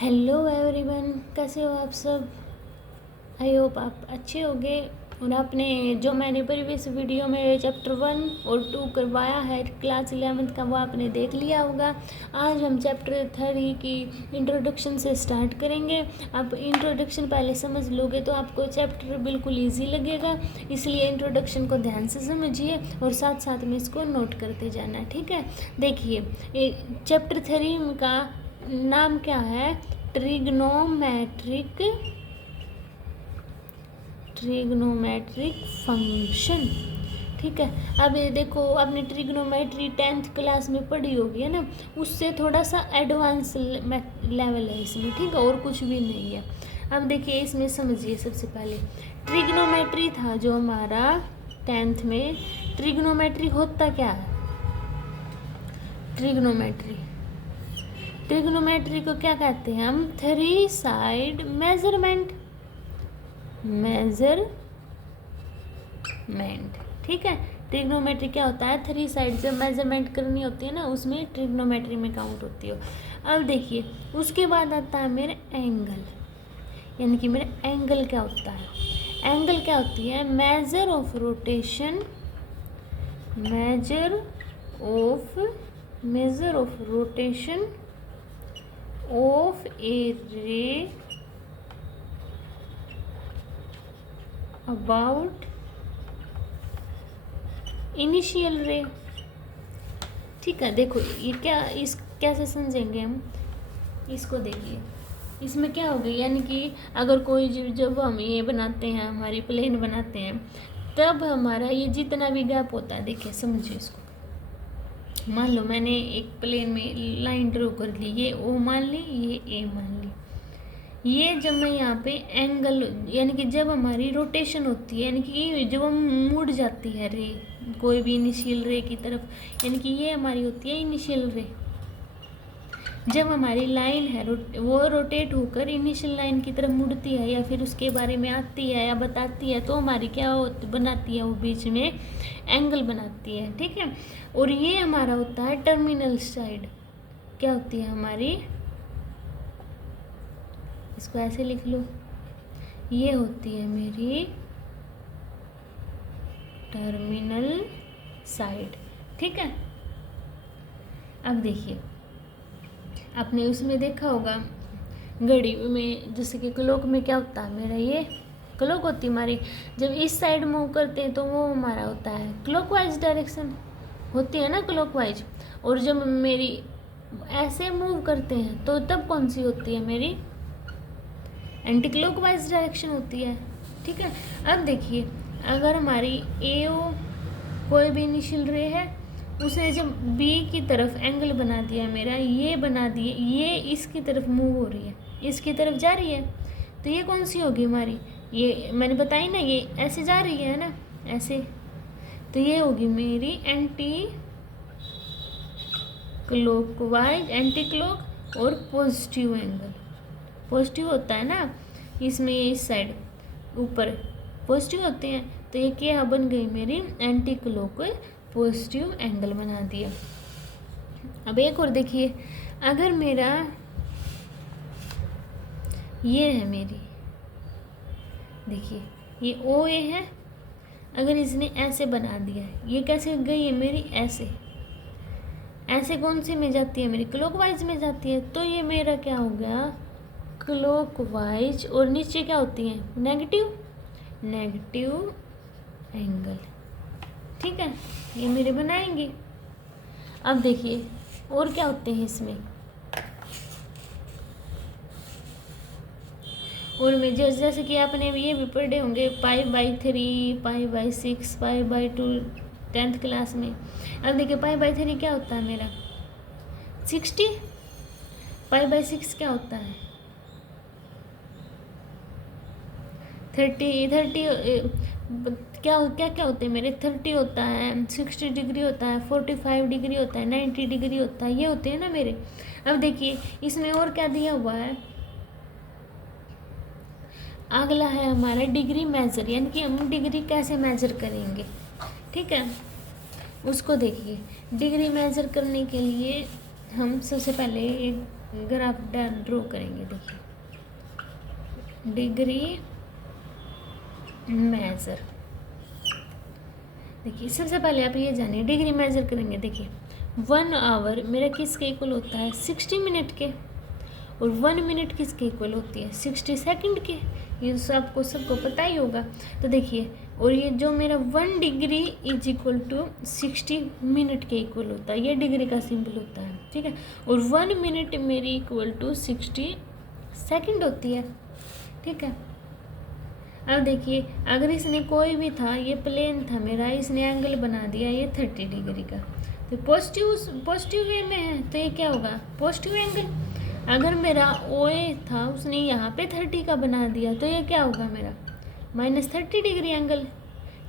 Hello everyone, कैसे हो आप सब। आई होप आप अच्छे होंगे। और आपने जो मैंने प्रीवियस वीडियो में चैप्टर 1 और 2 करवाया है क्लास 11th का, वो आपने देख लिया होगा। आज हम चैप्टर 3 की इंट्रोडक्शन से स्टार्ट करेंगे। आप इंट्रोडक्शन पहले समझ लोगे तो आपको चैप्टर बिल्कुल इजी लगेगा, इसलिए इंट्रोडक्शन को ध्यान से समझिए और साथ साथ में इसको नोट करते जाना है, ठीक है। देखिए, चैप्टर 3 का नाम क्या है? ट्रिग्नोमेट्रिक फंक्शन, ठीक है। अब ये देखो, आपने ट्रिग्नोमेट्री 10th क्लास में पढ़ी होगी, है ना। उससे थोड़ा सा एडवांस लेवल है इसमें, ठीक है, और कुछ भी नहीं है। अब देखिए, इसमें समझिए। सबसे पहले ट्रिग्नोमेट्री था जो हमारा 10th में। ट्रिग्नोमेट्री होता क्या है? ट्रिग्नोमेट्री को क्या कहते हैं हम? 3 साइड मेजरमेंट, ठीक है। ट्रिग्नोमेट्री क्या होता है? 3 साइड जब मेजरमेंट करनी होती है ना, उसमें ट्रिग्नोमेट्री में काउंट होती है। अब देखिए, उसके बाद आता है मेरे एंगल, यानी कि मेरे एंगल क्या होता है? एंगल क्या होती है? मेजर ऑफ रोटेशन ऑफ ए रे अबाउट इनिशियल रे, ठीक है। देखो ये क्या, इस कैसे समझेंगे हम इसको? देखिए, इसमें क्या होगा, यानी कि अगर कोई जब हम ये बनाते हैं, हमारी प्लेन बनाते हैं, तब हमारा ये जितना भी गैप होता है, देखिए समझिए इसको। मान लो मैंने एक प्लेन में लाइन ड्रॉ कर ली, ये ओ मान ली, ये ए मान ली। ये जब मैं यहाँ पे एंगल, यानी कि जब हमारी रोटेशन होती है, यानी कि जब हम मुड़ जाती है रे कोई भी इनिशियल रे की तरफ, यानी कि ये हमारी होती है इनिशियल रे। जब हमारी लाइन है वो रोटेट होकर इनिशियल लाइन की तरफ मुड़ती है, या फिर उसके बारे में आती है या बताती है, तो हमारी क्या बनाती है? वो बीच में एंगल बनाती है, ठीक है। और ये हमारा होता है टर्मिनल साइड। क्या होती है हमारी? इसको ऐसे लिख लो, ये होती है मेरी टर्मिनल साइड, ठीक है। अब देखिए, आपने उसमें देखा होगा घड़ी में, जैसे कि क्लॉक में क्या होता है मेरा? ये क्लॉक होती है हमारी। जब इस साइड मूव करते हैं तो वो हमारा होता है क्लॉकवाइज डायरेक्शन होती है ना, क्लॉकवाइज। और जब मेरी ऐसे मूव करते हैं तो तब कौन सी होती है मेरी? एंटी क्लॉकवाइज डायरेक्शन होती है, ठीक है। अब देखिए, अगर हमारी एओ कोई भी इनिशियल रे है, उसने जब बी की तरफ एंगल बना दिया मेरा, ये बना दिए, ये इसकी तरफ मूव हो रही है, इसकी तरफ जा रही है, तो ये कौन सी होगी हमारी? ये मैंने बताई ना, ये ऐसे जा रही है ना, ऐसे, तो ये होगी मेरी एंटी क्लॉकवाइज, एंटी क्लॉक। और पॉजिटिव एंगल, पॉजिटिव होता है ना इसमें, ये इस साइड ऊपर पॉजिटिव होते हैं, तो ये क्या बन गई मेरी? एंटी क्लॉक पॉजिटिव एंगल बना दिया। अब एक और देखिए, अगर मेरा ये है मेरी, देखिए ये ओ ए है, अगर इसने ऐसे बना दिया है, ये कैसे गई है मेरी? ऐसे, ऐसे कौन सी में जाती है मेरी? क्लॉकवाइज में जाती है, तो ये मेरा क्या हो गया? क्लॉकवाइज। और नीचे क्या होती है? नेगेटिव एंगल, ठीक है। ये मेरे बनाएंगे। अब देखिए और क्या होते हैं इसमें, और में जैसे कि आपने ये भी पढ़े होंगे π/3, π/6, π/2 10th क्लास में। अब देखिए, π/3 क्या होता है मेरा? 60। π/6 क्या होता है? 30 क्या होते हैं मेरे? 30 होता है, 60 डिग्री होता है, 45 डिग्री होता है, 90 डिग्री होता है, ये होते हैं ना मेरे। अब देखिए, इसमें और क्या दिया हुआ है? अगला है हमारा डिग्री मेजर, यानी कि हम डिग्री कैसे मेजर करेंगे, ठीक है, उसको देखिए। डिग्री मेजर करने के लिए हम सबसे पहले एक ग्राफ ड्रॉ करेंगे। देखिए डिग्री मेजर, देखिए सबसे पहले आप ये जानिए डिग्री मेजर करेंगे। देखिए 1 आवर मेरा किसके इक्वल होता है 60 मिनट के, और 1 मिनट किसके इक्वल होती है 60 सेकंड के। ये सबको पता ही होगा। तो देखिए और ये जो मेरा 1 degree is equal to 60 minute के इक्वल होता है, ये डिग्री का सिंबल होता है, ठीक है। और 1 मिनट मेरी इक्वल टू 60 सेकंड होती है, ठीक है। अब देखिए अगर इसने कोई भी था, ये प्लेन था मेरा, इसने एंगल बना दिया ये 30 डिग्री का, तो पॉजिटिव वे में है, तो ये क्या होगा पॉजिटिव एंगल। अगर मेरा OA था, उसने यहाँ पे 30 का बना दिया, तो ये क्या होगा मेरा -30 डिग्री एंगल,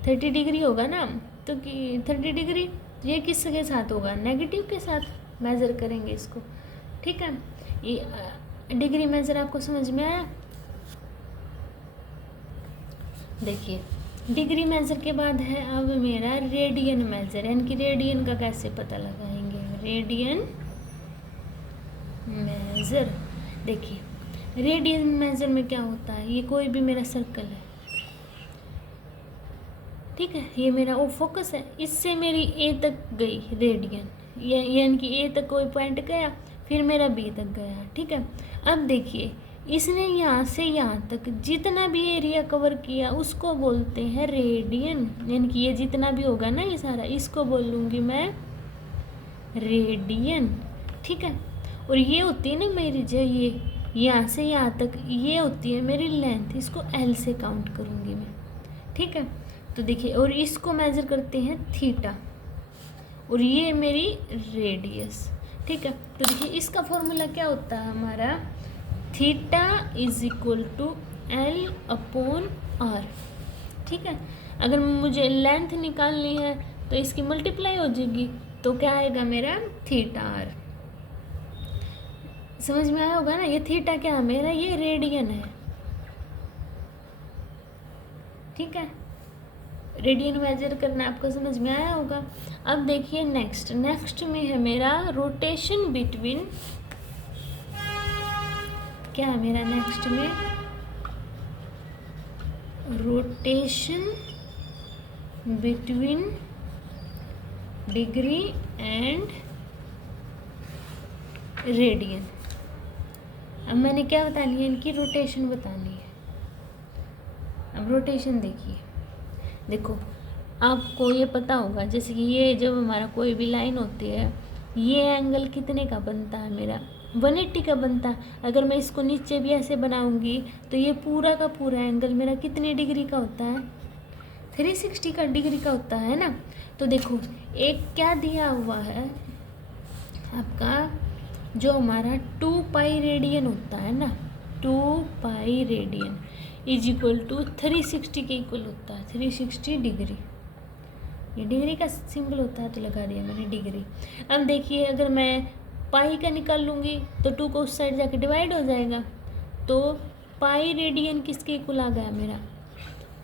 30 डिग्री होगा ना। तो कि 30 डिग्री ये किसके साथ होगा नेगेटिव के साथ मेज़र करेंगे इसको, ठीक है। ये डिग्री मेज़र आपको समझ में आया। देखिए डिग्री मेज़र के बाद है अब मेरा रेडियन मेज़र, यानी कि रेडियन का कैसे पता लगाएंगे, रेडियन मेज़र। देखिए रेडियन मेज़र में क्या होता है, ये कोई भी मेरा सर्कल है, ठीक है, ये मेरा ओ फोकस है, इससे मेरी A तक गई रेडियन, यानी कि A तक कोई पॉइंट गया, फिर मेरा B तक गया, ठीक है। अब देखिए इसने यहाँ से यहाँ तक जितना भी एरिया कवर किया उसको बोलते हैं रेडियन, यानी कि ये जितना भी होगा ना ये सारा, इसको बोलूँगी मैं रेडियन, ठीक है। और ये होती है ना मेरी जो ये यहाँ से यहाँ तक ये होती है मेरी लेंथ, इसको L से काउंट करूँगी मैं, ठीक है। तो देखिए और इसको मेज़र करते हैं थीटा, और ये मेरी रेडियस, ठीक है। तो देखिए इसका फॉर्मूला क्या होता है हमारा, theta is equal to L/R, ठीक है। अगर मुझे लेंथ निकालनी है तो इसकी मल्टीप्लाई हो जाएगी, तो क्या आएगा मेरा θr। समझ में आया होगा ना, ये थीटा क्या है मेरा, ये रेडियन है, ठीक है। रेडियन मेजर करना आपको समझ में आया होगा। अब देखिए नेक्स्ट में है मेरा रोटेशन बिटवीन, क्या है मेरा नेक्स्ट में rotation between degree and radian. अब मैंने क्या बतानी है, इनकी रोटेशन बतानी है। अब रोटेशन देखिए, देखो आपको ये पता होगा, जैसे कि ये जब हमारा कोई भी लाइन होती है, ये एंगल कितने का बनता है मेरा 180 का बनता है। अगर मैं इसको नीचे भी ऐसे बनाऊंगी तो ये पूरा का पूरा एंगल मेरा कितने डिग्री का होता है 360 का डिग्री का होता है ना। तो देखो एक क्या दिया हुआ है आपका, जो हमारा 2 पाई रेडियन होता है ना, 2 pi radian is equal to 360 के इक्वल होता है, 360 डिग्री। ये डिग्री का सिंबल होता है तो लगा दिया मैंने डिग्री। अब देखिए अगर मैं पाई का निकाल लूँगी तो 2 को उस साइड जाके डिवाइड हो जाएगा, तो पाई रेडियन किसके इक्वल आ गया मेरा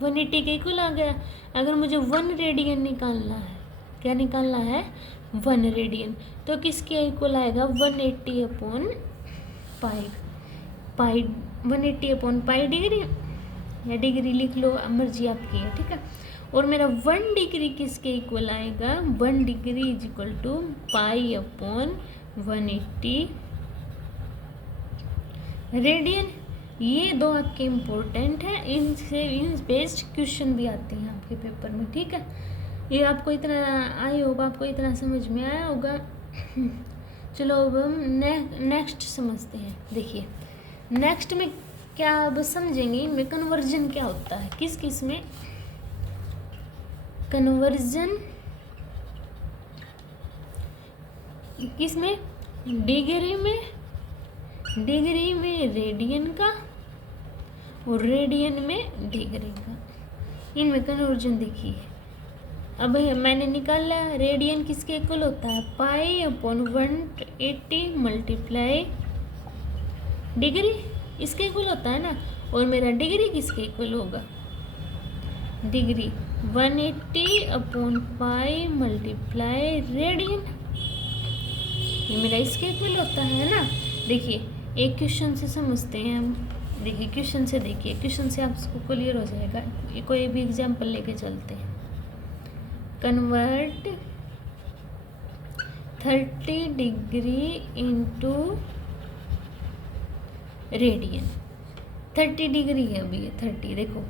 180 के इक्वल आ गया। अगर मुझे 1 रेडियन निकालना है, क्या निकालना है 1 रेडियन, तो किसके इक्वल आएगा 180 upon pi 180 upon pi degree, या डिग्री लिख लो मर्जी आपकी है, ठीक है। और मेरा 1 डिग्री किसके इक्वल आएगा 1 degree is equal to pi upon 180 radian. ये 2 आपके इम्पोर्टेंट हैं, इनसे इन बेस्ड क्वेश्चन भी आते हैं आपके पेपर में, ठीक है। ये आपको इतना आई होगा, आपको इतना समझ में आया होगा। चलो अब हम नेक्स्ट समझते हैं। देखिए नेक्स्ट में क्या अब समझेंगे, इनमें कन्वर्जन क्या होता है, किस में कन्वर्जन, किस में डिग्री में रेडियन का और रेडियन में डिग्री का, इनमें कन्वर्जन देखिए। अब मैंने निकाला रेडियन किसके इक्वल होता है पाई अपॉन 180 मल्टीप्लाई डिग्री, इसके इक्वल होता है ना। और मेरा डिग्री किसके इक्वल होगा, degree 180 upon pi multiply radian, ये मेरा इसके इक्वल होता है ना। देखिए एक क्वेश्चन से समझते हैं हम। देखिए क्वेश्चन से, देखिए क्वेश्चन से आपको क्लियर हो जाएगा। कोई भी एग्जाम्पल लेके चलते हैं। Convert 30 degree into radian. 30 degree है अभी ये 30, देखो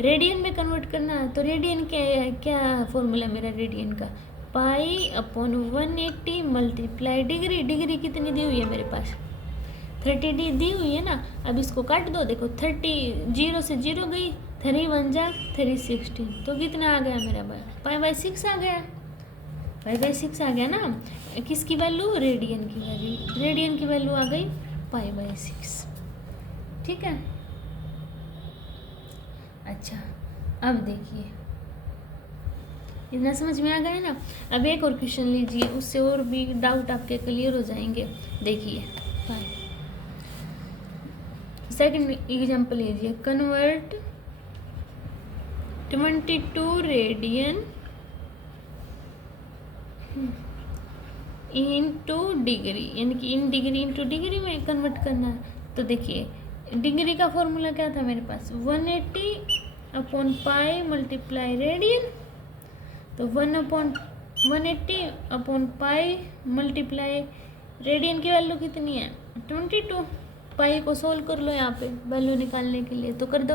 रेडियन में कन्वर्ट करना है तो रेडियन क्या है, क्या फॉर्मूला मेरा रेडियन का, पाई अपॉन 180 मल्टीप्लाई डिग्री। डिग्री कितनी दी हुई है मेरे पास, 30 दी हुई है ना। अब इसको काट दो, देखो 30 जीरो से जीरो गई, 3 1 जा 360, तो कितना आ गया मेरा पाई/6 आ गया, पाई/6 आ गया ना। किसकी वैल्यू, रेडियन की वैल्यू, रेडियन की वैल्यू आ गई पाई/6। ठीक है। अच्छा अब देखिए इतना समझ में आ गया ना। अब एक और क्वेश्चन लीजिए, उससे और भी डाउट आपके क्लियर हो जाएंगे। देखिए सेकंड एग्जांपल लीजिए। कन्वर्ट 22 रेडियन इनटू डिग्री, यानी कि इन डिग्री इंटू डिग्री में कन्वर्ट करना है। तो देखिए डिग्री का फॉर्मूला क्या था मेरे पास, 180 अपॉन पाई मल्टीप्लाई रेडियन। तो 180 अपॉन पाई मल्टीप्लाई रेडियन की वैल्यू कितनी है, 22। पाई को सोल्व कर लो यहाँ पे वैल्यू निकालने के लिए, तो कर दो।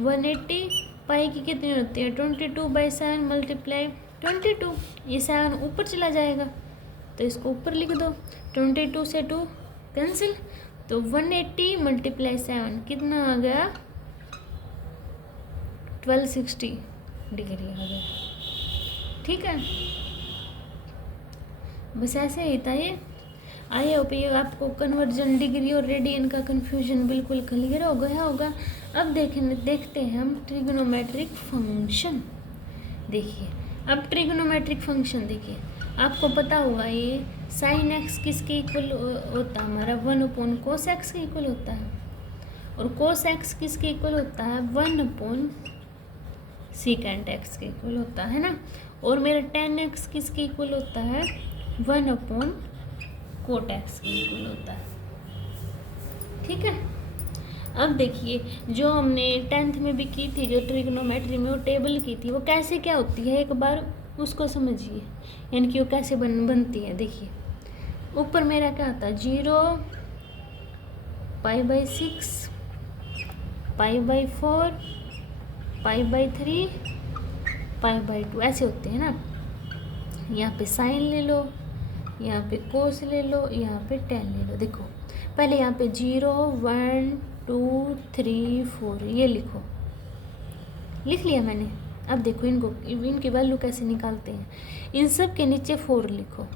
180 पाई की कितनी होती है, 22/7 मल्टीप्लाई 22। ये 7 ऊपर चला जाएगा तो इसको ऊपर लिख दो, 22 से 2 कैंसिल, तो 180 मल्टीप्लाई 7 कितना आ गया, 1260 डिग्री आ गया। ठीक है, बस ऐसे ही था ये। आई होप ये आपको कन्वर्जन डिग्री और रेडियन का कन्फ्यूजन बिल्कुल क्लियर हो गया होगा। अब देखते हैं हम ट्रिग्नोमेट्रिक फंक्शन। देखिए अब ट्रिग्नोमेट्रिक फंक्शन देखिए, आपको पता होगा ये साइन एक्स किसके इक्वल होता है हमारा, 1 कोस एक्स के इक्वल होता है। और कोस एक्स किसके इक्वल होता है, 1 सीकेंट एक्स के इक्वल होता है ना। और मेरा tan एक्स किसके इक्वल होता है, 1 कोट एक्स के इक्वल होता है। ठीक है। अब देखिए जो हमने 10th में भी की थी, जो ट्रिग्नोमेट्री में वो टेबल की थी, वो कैसे क्या होती है एक बार उसको समझिए, यानी कि वो कैसे बनती है। देखिए ऊपर मेरा क्या होता है, 0 पाई/6 पाई/4 पाई/3 पाई/2 ऐसे होते हैं ना। यहाँ पे साइन ले लो, यहाँ पे कोस ले लो, यहाँ पे tan ले लो। देखो पहले यहाँ पे 0 1 2 3 4 ये लिख लिया मैंने। अब देखो इनकी वैल्यू कैसे निकालते हैं, इन सब के नीचे 4 लिखो।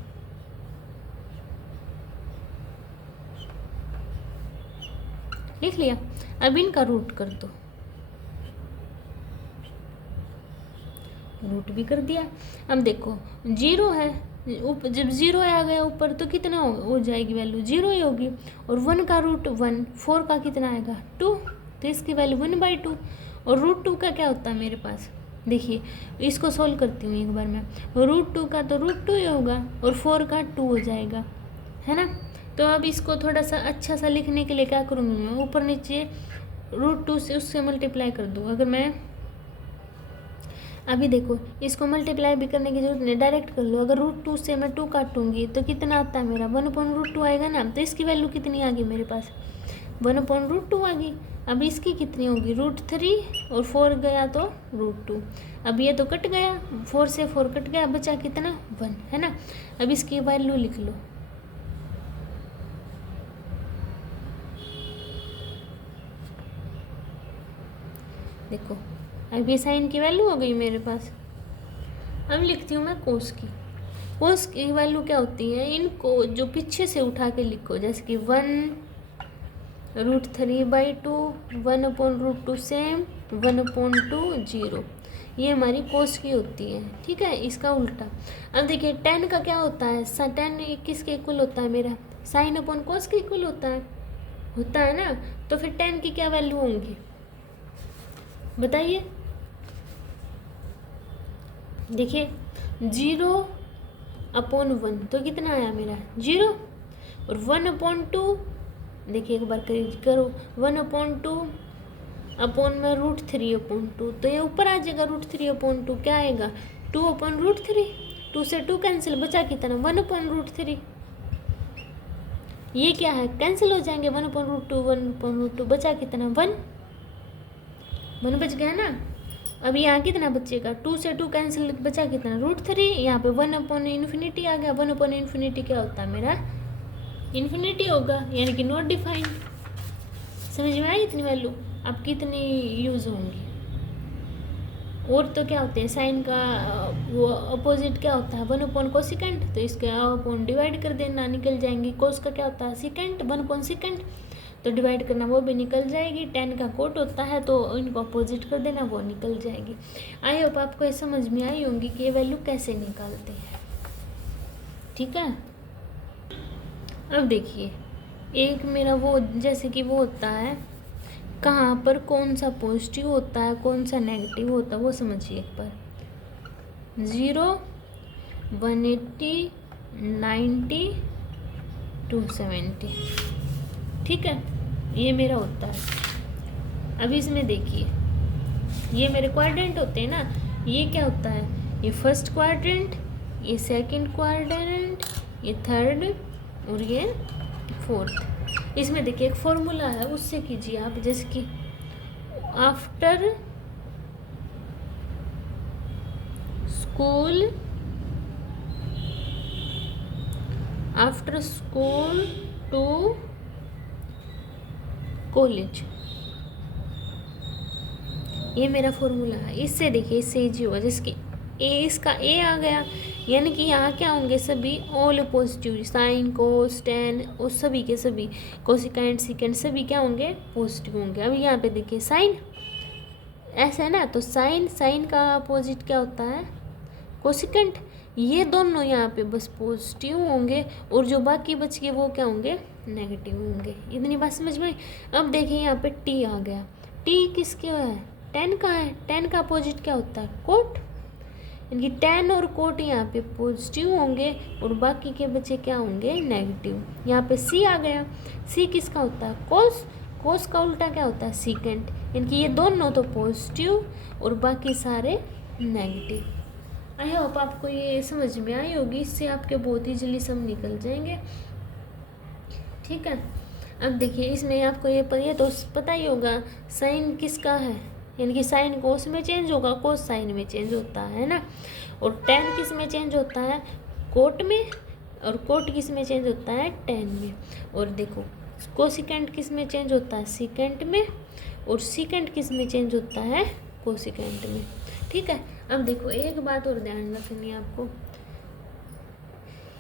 लिख लिया, अब इनका रूट कर दो, रूट भी कर दिया। अब देखो 0 है, जब 0 आ गया ऊपर तो कितना हो जाएगी वैल्यू, 0 ही होगी। और 1 का रूट 1, 4 का कितना आएगा 2, तो इसकी वैल्यू 1/2। और √2 का क्या होता है मेरे पास, देखिए इसको सोल्व करती हूँ एक बार मैं। √2 का तो √2 ही होगा और 4 का 2 हो जाएगा, है ना। तो अब इसको थोड़ा सा अच्छा सा लिखने के लिए क्या करूँगी मैं, ऊपर नीचे √2 से उससे मल्टीप्लाई कर दूँ। अगर मैं अभी देखो इसको मल्टीप्लाई भी करने की जरूरत नहीं, डायरेक्ट कर लो। अगर √2 से मैं 2 काटूंगी तो कितना आता है मेरा, 1/√2 आएगा ना। तो इसकी वैल्यू कितनी आ गई मेरे पास, 1/√2 आ गई। अब इसकी कितनी होगी, √3 और 4 गया तो √2। अब ये तो कट गया, 4 से 4 कट गया, बचा कितना 1, है ना। अब इसकी वैल्यू लिख लो, देखो अब ये साइन की वैल्यू हो गई मेरे पास। अब लिखती हूँ मैं कोस की। कोस की वैल्यू क्या होती है, इनको जो पीछे से उठा के लिखो, जैसे कि 1 √3/2 1/√2 सेम 1/2 0, ये हमारी कोस की होती है। ठीक है, इसका उल्टा। अब देखिए tan का क्या होता है, tan किसके इक्वल होता है मेरा, साइन अपॉन कोस के इक्वल होता है ना। तो फिर tan की क्या वैल्यू होंगी बताइए। देखिए 0/1 तो कितना आया मेरा 0, और 1/2 देखिए एक बार करो 1/2 अपॉन में √3/2, तो ये ऊपर आ जाएगा √3/2, क्या आएगा 2/√3, 2 से 2 कैंसिल, बचा कितना 1/√3, ये क्या है कैंसिल हो जाएंगे 1/√2 1/√2, बचा कितना 1 बच गया ना। अब यहाँ कितना बचेगा 2 से 2 कैंसिल, बचा कितना √3, यहाँ पे 1/∞ आ गया। 1/∞ क्या होता है मेरा इन्फिनिटी होगा, यानी कि नॉट डिफाइंड। समझ में आई इतनी वैल्यू अब कितनी यूज़ होंगी। और तो क्या होते हैं साइन का वो अपोजिट क्या होता है 1/कोसिकेंट, तो इसके अपॉन डिवाइड कर देना, निकल जाएंगी। कोस का क्या होता है सेकेंट 1/सेकेंट, तो डिवाइड करना वो भी निकल जाएगी। 10 का कोट होता है तो इनको अपोजिट कर देना, वो निकल जाएगी। आई होप आपको ये समझ में आई होंगी कि ये वैल्यू कैसे निकालते हैं। ठीक है, अब देखिए एक मेरा वो जैसे कि वो होता है कहाँ पर कौन सा पॉजिटिव होता है कौन सा नेगेटिव होता है वो समझिए एक बार। 0 180 90 270, ठीक है, ये मेरा होता है। अब इसमें देखिए ये मेरे क्वाड्रेंट होते हैं ना, ये क्या होता है ये फर्स्ट क्वाड्रेंट, ये सेकंड क्वाड्रेंट, ये थर्ड और ये फोर्थ। इसमें देखिए एक फॉर्मूला है उससे कीजिए आप, जैसे कि आफ्टर स्कूल टू कॉलेज, ये मेरा फॉर्मूला है। इससे देखिए इससे इजी होगा, जैसे कि इसका ए आ गया, यानी कि यहाँ क्या होंगे सभी all positive, sine cos ten और सभी के सभी कोसिकेंट सिकेंट सभी क्या होंगे पॉजिटिव होंगे। अब यहाँ पे देखिए साइन ऐसा है ना, तो साइन का अपोजिट क्या होता है कोसिकेंट, ये दोनों यहाँ पे बस पॉजिटिव होंगे और जो बाकी बच गए वो क्या होंगे नेगेटिव होंगे। इतनी बात समझ में। अब देखिए यहाँ पे टी आ गया, टी किसके है 10 का है, 10 का अपोजिट क्या होता है कोट, इनकी 10 और कोट यहाँ पे पॉजिटिव होंगे और बाकी के बच्चे क्या होंगे नेगेटिव। यहाँ पे सी आ गया, सी किसका होता है कोस, कोस का उल्टा क्या होता है सीकेंट, इनकी ये दोनों तो पॉजिटिव और बाकी सारे नेगेटिव। आई होप आपको ये समझ में आई होगी, इससे आपके बहुत ईजिली सब निकल जाएंगे। ठीक है, अब देखिए इसमें आपको ये तो पता ही होगा साइन किसका है, यानी कि साइन कोस में चेंज होगा, कोस साइन में चेंज होता है ना। और 10 किस में चेंज होता है कोट में, और कोट किस में चेंज होता है 10 में। और देखो कोसिकेंट किस में चेंज होता है सीकेंट में, और सीकेंट किस में चेंज होता है कोसिकेंट में। ठीक है, अब देखो एक बात और ध्यान रखनी है आपको,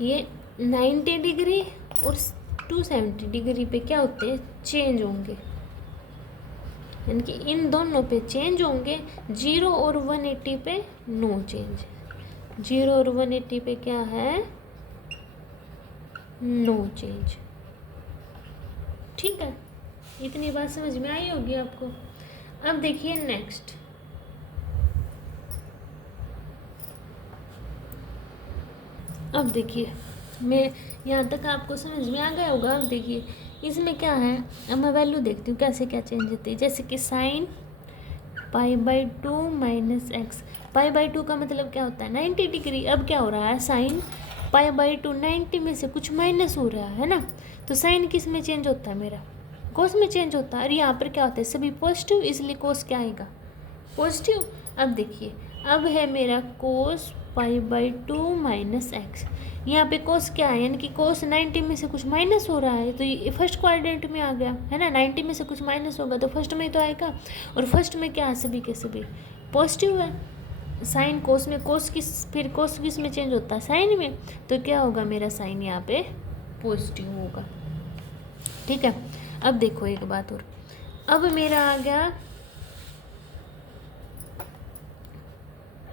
ये 90 डिग्री और 270 डिग्री पे क्या होते हैं चेंज होंगे, यानी कि इन दोनों पे चेंज होंगे। 0 और 180 पे नो चेंज, 0 और 180 पे क्या है नो चेंज। ठीक है, इतनी बात समझ में आई होगी आपको। अब देखिए नेक्स्ट, अब देखिए मैं यहाँ तक आपको समझ में आ गया होगा। अब देखिए इसमें क्या है, अब मैं वैल्यू देखती हूँ कैसे क्या चेंज होती है। जैसे कि साइन π/2 - x, π/2 का मतलब क्या होता है 90 डिग्री। अब क्या हो रहा है साइन π/2 90 में से कुछ माइनस हो रहा है ना, तो साइन किस में चेंज होता है मेरा कोस में चेंज होता है। और यहाँ पर क्या होता है सभी पॉजिटिव, इसलिए कोस क्या आएगा पॉजिटिव। अब देखिए अब है मेरा कोस π/2 - x, यहाँ पे कोस क्या है, यानी कि कोस 90 में से कुछ माइनस हो रहा है, तो ये फर्स्ट क्वाड्रेंट में आ गया है ना। 90 में से कुछ माइनस होगा तो फर्स्ट में तो आएगा, और फर्स्ट में क्या है सभी के सभी पॉजिटिव है। साइन कोस में कोस किस में चेंज होता है साइन में, तो क्या होगा मेरा साइन यहाँ पे पॉजिटिव होगा। ठीक है, अब देखो एक बात और, अब मेरा आ गया,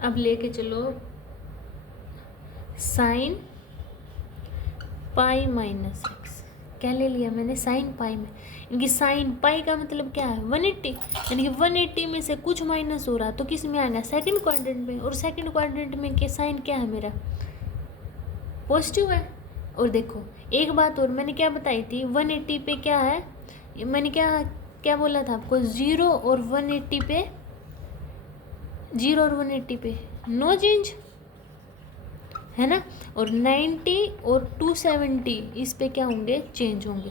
अब लेके चलो साइन पाई माइनस एक्स, क्या ले लिया मैंने साइन पाई में, इनकी साइन पाई का मतलब क्या है 180, यानी कि 180 में से कुछ माइनस हो रहा तो किस में आएगा सेकंड क्वाड्रेंट में, और सेकंड क्वाड्रेंट में के साइन क्या है मेरा पॉजिटिव है, और देखो एक बात और मैंने क्या बताई थी, 180 पे क्या है, मैंने क्या क्या बोला था आपको, 0 और 180 पे, 0 और 180 पे नो चेंज है ना, और 90 और 270 इस पे क्या होंगे, चेंज होंगे।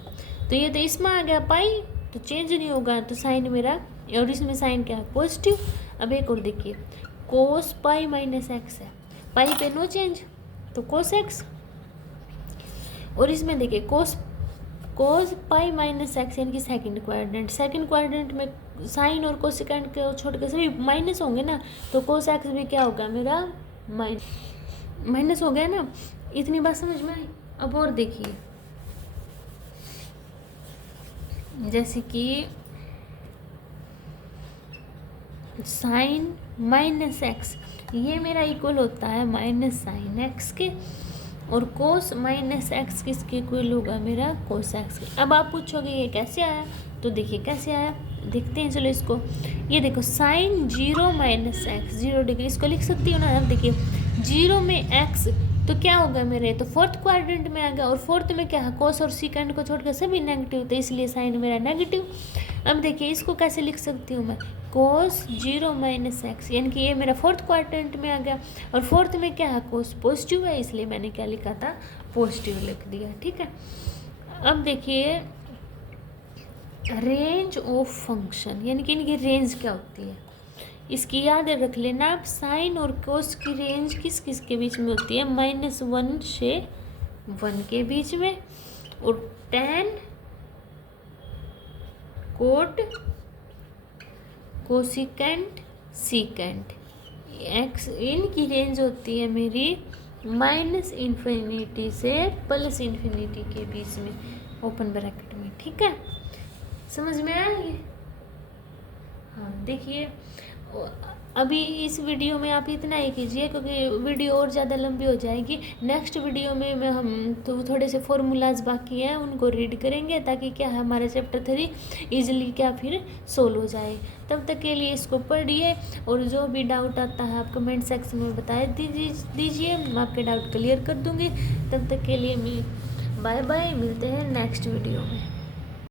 तो ये तो इसमें आ गया पाई, तो चेंज नहीं होगा, तो साइन मेरा, और इसमें साइन क्या है, पॉजिटिव। अब एक और देखिए, कोस पाई माइनस एक्स है, पाई पे नो चेंज, तो कोस एक्स। और इसमें देखिए कोस पाई माइनस एक्स यानी कि सेकंड क्वाड्रेंट में साइन और कोसेकेंट को छोड़ के सभी माइनस होंगे ना, तो कोस एक्स भी क्या होगा मेरा, माइनस हो गया ना। इतनी बात समझ में आई। अब और देखिए, जैसे कि साइन माइनस एक्स, ये मेरा इक्वल होता है माइनस साइन एक्स के, और कोस माइनस एक्स किसके इक्वल होगा, मेरा कोस एक्स के। अब आप पूछोगे ये कैसे आया, तो देखिए कैसे आया, देखते हैं चलो इसको। ये देखो साइन 0 माइनस एक्स 0 डिग्री, इसको लिख सकती हो ना। अब देखिए 0 में एक्स तो क्या होगा मेरे, तो फोर्थ क्वाड्रेंट में आ गया, और फोर्थ में क्या है, कोस और सीकेंड को छोड़कर सभी नेगेटिव, तो इसलिए साइन मेरा नेगेटिव। अब देखिए इसको कैसे लिख सकती हूँ मैं, कोस 0 माइनस एक्स, यानी कि ये मेरा फोर्थ क्वाड्रेंट में आ गया, और फोर्थ में क्या है, कोस पॉजिटिव है, इसलिए मैंने क्या लिखा था, पॉजिटिव लिख दिया। ठीक है। अब देखिए रेंज ऑफ फंक्शन, यानी कि इनकी रेंज क्या होती है, इसकी याद रख लेना आप। साइन और कोस की रेंज किस किस के बीच में होती है, -1 से 1 के बीच में, और tan cot cosecant secant x, इनकी रेंज होती है मेरी -∞ से +∞ के बीच में, ओपन ब्रैकेट में। ठीक है, समझ में आया ये। हाँ देखिए, अभी इस वीडियो में आप इतना ही कीजिए, क्योंकि वीडियो और ज़्यादा लंबी हो जाएगी। नेक्स्ट वीडियो में हम तो थोड़े से फॉर्मूलाज बाकी हैं उनको रीड करेंगे, ताकि क्या है हमारा चैप्टर 3 इजीली क्या फिर सोल्व हो जाए। तब तक के लिए इसको पढ़िए, और जो भी डाउट आता है आप कमेंट सेक्शन में बता दीजिए, मैं आपके डाउट क्लियर कर दूँगी। तब तक के लिए बाय बाय, मिलते हैं नेक्स्ट वीडियो में।